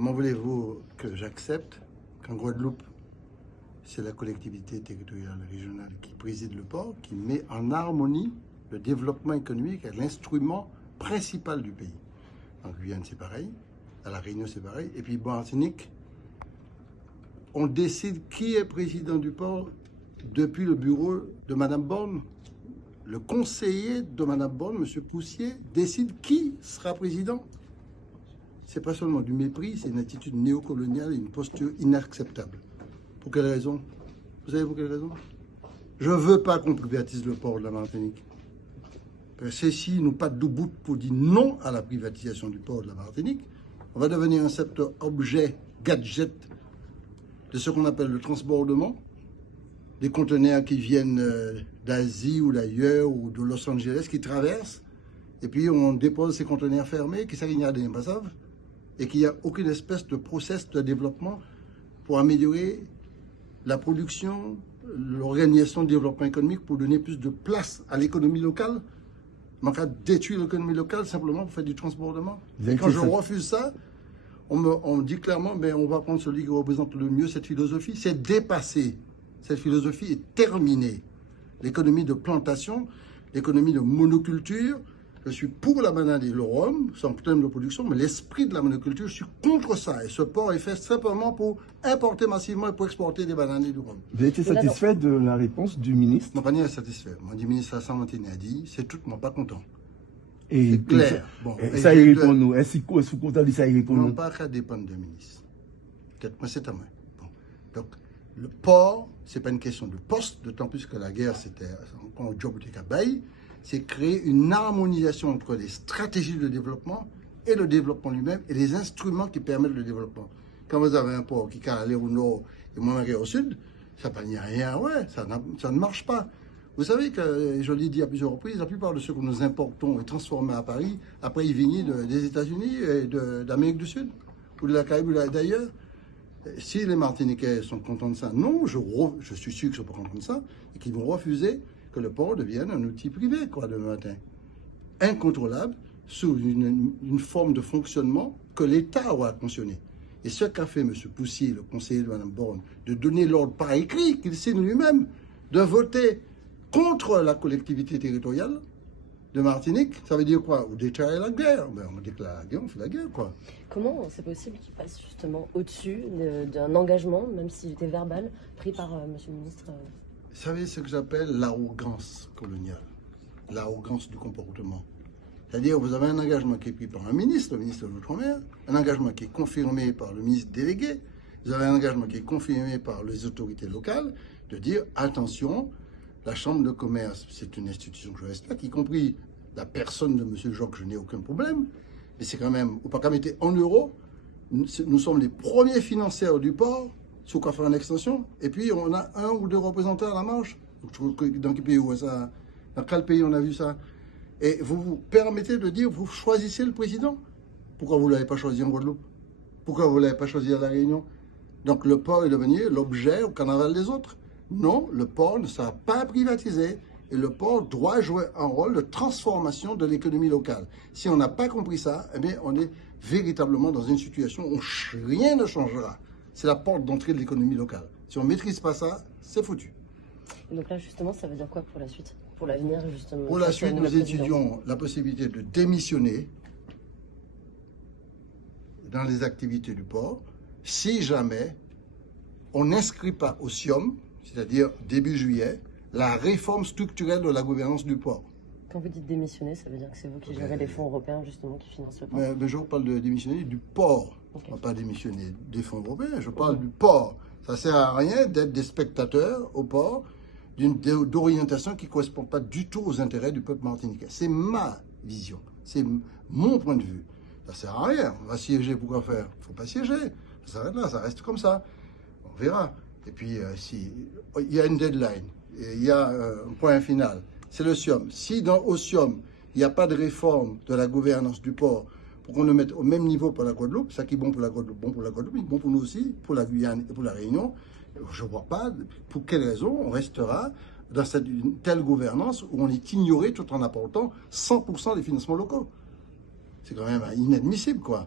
Comment voulez-vous que j'accepte qu'en Guadeloupe, c'est la collectivité territoriale régionale qui préside le port, qui met en harmonie le développement économique avec l'instrument principal du pays. En Guyane, c'est pareil. À La Réunion, c'est pareil. Et puis, Martinique, on décide qui est président du port depuis le bureau de Mme Borne. Le conseiller de Mme Borne, M. Poussier, décide qui sera président. C'est pas seulement du mépris, c'est une attitude néocoloniale et une posture inacceptable. Pour quelle raison? Vous savez pour quelle raison? Je ne veux pas qu'on privatise le port de la Martinique. Ceci nous pas de bout pour dire non à la privatisation du port de la Martinique. On va devenir un secteur objet, gadget de ce qu'on appelle le transbordement, des conteneurs qui viennent d'Asie ou d'ailleurs ou de Los Angeles qui traversent, et puis on dépose ces conteneurs fermés qui s'alignent à des impassables et qu'il n'y a aucune espèce de process de développement pour améliorer la production, l'organisation de développement économique pour donner plus de place à l'économie locale. Mais en cas de détruire l'économie locale simplement pour faire du transbordement. Et quand je refuse ça, on me dit clairement, ben, on va prendre celui qui représente le mieux cette philosophie. C'est dépassé. Cette philosophie est terminée. L'économie de plantation, l'économie de monoculture. Je suis pour la banane et le rhum, sans problème de production, mais l'esprit de la monoculture, je suis contre ça. Et ce port est fait simplement pour importer massivement et pour exporter des bananes et du rhum. Vous avez été satisfait de la réponse du ministre? Mon panier est satisfait. Mon ministre Hassan-Mantini a dit, c'est tout, moi pas content. Et c'est clair. Bon, ça y répond nous. Est-ce que vous content de ça y répond nous? Non, pas qu'à dépendre du ministre. Peut-être moi c'est à moi. Bon. Donc, le port, c'est pas une question de poste, d'autant plus que la guerre, c'était encore un job de Kabaye. C'est créer une harmonisation entre les stratégies de développement et le développement lui-même et les instruments qui permettent le développement. Quand vous avez un port qui peut aller au nord et moins aller au sud, ça n'y a rien, ouais, ça ne marche pas. Vous savez que, je l'ai dit à plusieurs reprises, la plupart de ceux que nous importons et transformons à Paris, après ils viennent des États-Unis et d'Amérique du Sud, ou de la Caraïbe ou d'ailleurs. Si les Martiniquais sont contents de ça, non, je suis sûr qu'ils ne sont pas contents de ça, et qu'ils vont refuser que le port devienne un outil privé, quoi, demain matin. Incontrôlable, sous une forme de fonctionnement que l'État aura mentionné. Et ce qu'a fait M. Poussier, le conseiller de Mme Borne, de donner l'ordre par écrit, qu'il signe lui-même, de voter contre la collectivité territoriale de Martinique, ça veut dire quoi? Ou déclarer la guerre. Ben, on déclare la guerre, on fait la guerre, quoi. Comment c'est possible qu'il passe justement au-dessus d'un engagement, même s'il était verbal, pris par M. le ministre Vous savez ce que j'appelle l'arrogance coloniale, l'arrogance du comportement. C'est-à-dire, vous avez un engagement qui est pris par un ministre, le ministre de l'Outre-mer, un engagement qui est confirmé par le ministre délégué, vous avez un engagement qui est confirmé par les autorités locales, de dire, attention, la Chambre de commerce, c'est une institution que je respecte, y compris la personne de M. Jacques, je n'ai aucun problème, mais c'est quand même, au pas qu'à mettre en euros, nous sommes les premiers financiers du port, sauf qu'à faire une extension, et puis on a un ou deux représentants à la marche. Dans quel pays on voit ça? Dans quel pays on a vu ça? Et vous vous permettez de dire, vous choisissez le président. Pourquoi vous ne l'avez pas choisi en Guadeloupe? Pourquoi vous ne l'avez pas choisi à La Réunion? Donc le port est devenu l'objet au carnaval des autres. Non, le port ne sera pas privatisé et le port doit jouer un rôle de transformation de l'économie locale. Si on n'a pas compris ça, eh bien, on est véritablement dans une situation où rien ne changera. C'est la porte d'entrée de l'économie locale. Si on ne maîtrise pas ça, c'est foutu. Et donc là, justement, ça veut dire quoi pour la suite? Pour l'avenir, justement? Pour la suite, nous étudions la possibilité de démissionner dans les activités du port si jamais on n'inscrit pas au SIOM, c'est-à-dire début juillet, la réforme structurelle de la gouvernance du port. Quand vous dites démissionner, ça veut dire que c'est vous qui gérez les fonds européens, justement, qui financent le port? Mais je vous parle de démissionner du port. Okay. On ne va pas démissionner des fonds européens, je parle du port. Ça ne sert à rien d'être des spectateurs au port d'orientation qui ne correspond pas du tout aux intérêts du peuple martiniquais. C'est ma vision, c'est mon point de vue. Ça ne sert à rien. On va siéger, pourquoi faire? Il ne faut pas siéger. Ça s'arrête là, ça reste comme ça. On verra. Et puis, il y a une deadline, il y a un point final, c'est le SIOM. Si au SIOM, il n'y a pas de réforme de la gouvernance du port pour qu'on le mette au même niveau pour la Guadeloupe, ça qui est bon pour la Guadeloupe, bon pour la Guadeloupe, bon pour nous aussi, pour la Guyane et pour la Réunion, je ne vois pas pour quelle raison on restera dans une telle gouvernance où on est ignoré tout en apportant 100% des financements locaux. C'est quand même inadmissible, quoi.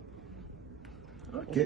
Ok.